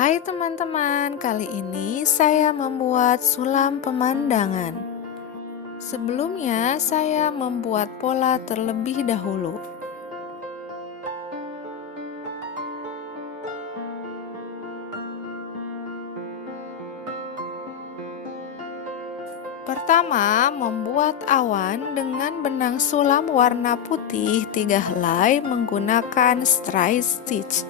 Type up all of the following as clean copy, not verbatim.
Hai teman-teman, kali ini saya membuat sulam pemandangan. Sebelumnya, saya membuat pola terlebih dahulu. Pertama, membuat awan dengan benang sulam warna putih 3 helai menggunakan stripe stitch.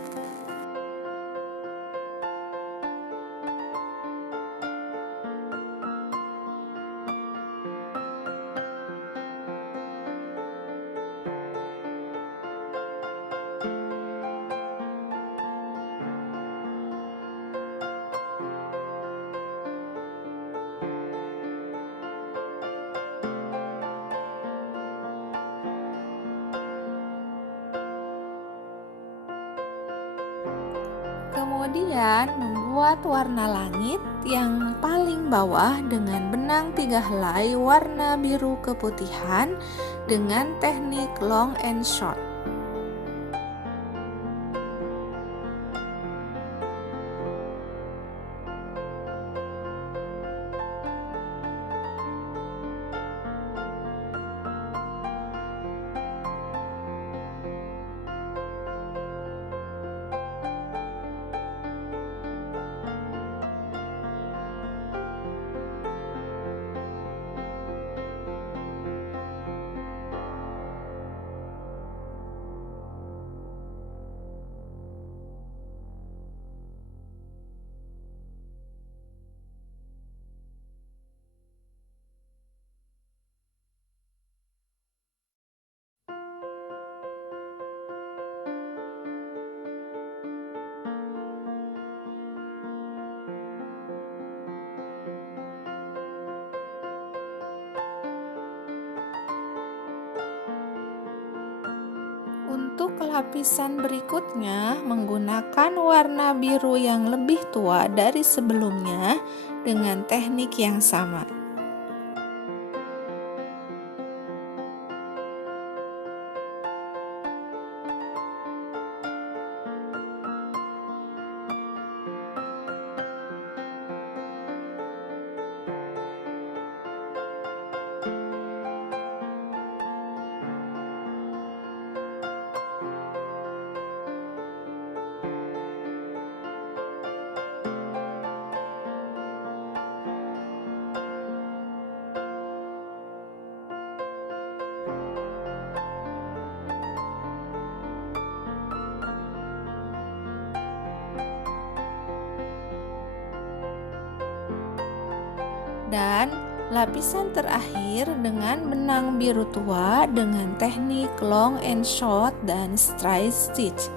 Kemudian membuat warna langit yang paling bawah dengan benang 3 helai warna biru keputihan dengan teknik long and short. Untuk lapisan berikutnya, menggunakan warna biru yang lebih tua dari sebelumnya dengan teknik yang sama. Dan lapisan terakhir dengan benang biru tua dengan teknik long and short dan stripe stitch.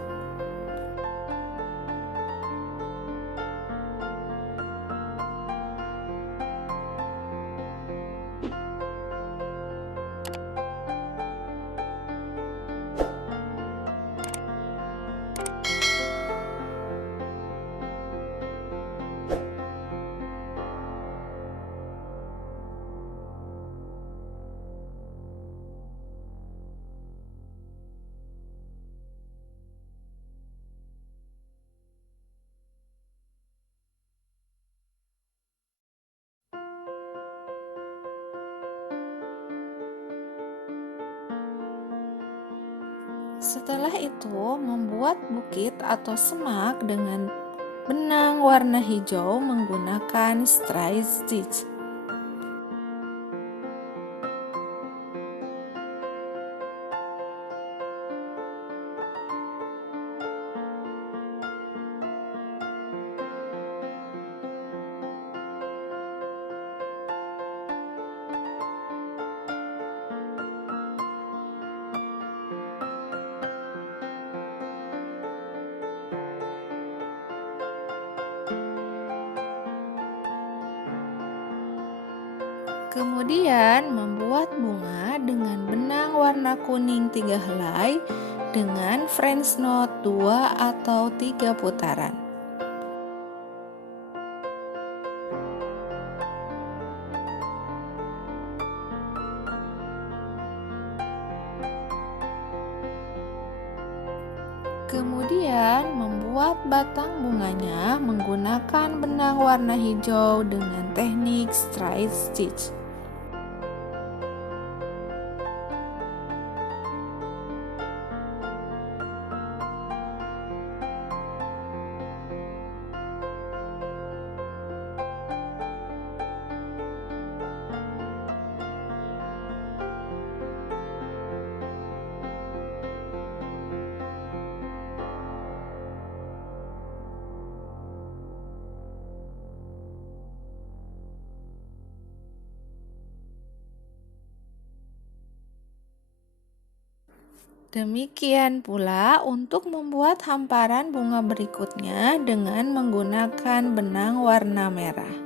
Setelah itu, membuat bukit atau semak dengan benang warna hijau menggunakan stripe stitch. Kemudian membuat bunga dengan benang warna kuning 3 helai dengan French knot 2 atau 3 putaran. Kemudian membuat membuat batang bunganya menggunakan benang warna hijau dengan teknik straight stitch. Demikian pula untuk membuat hamparan bunga berikutnya dengan menggunakan benang warna merah.